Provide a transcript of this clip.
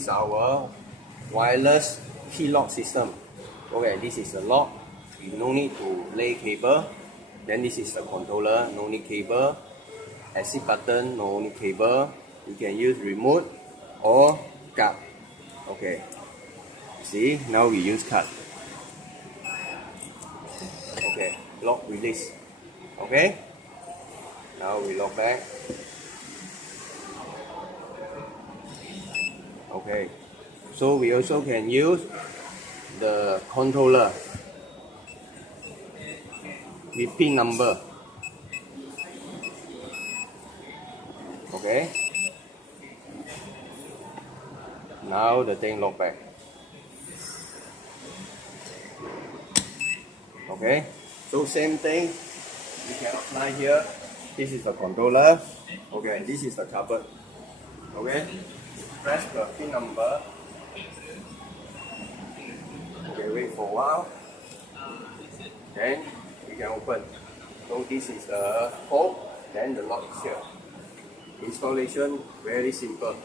This is our wireless key lock system. Okay, this is the lock. You no need to lay cable. Then this is the controller, no need cable. Exit button, no need cable. You can use remote or card. Okay. See, now we use card. Okay, lock release. Okay. Now we lock back. Okay. So we also can use the controller with pin number. Okay. Now the thing lock back. Okay. So same thing you can apply here. This is the controller. Okay, this is the cupboard. Okay. Press the pin number. Okay, wait for a while. Then we can open. So this is the hole, then the lock is here. Installation very simple.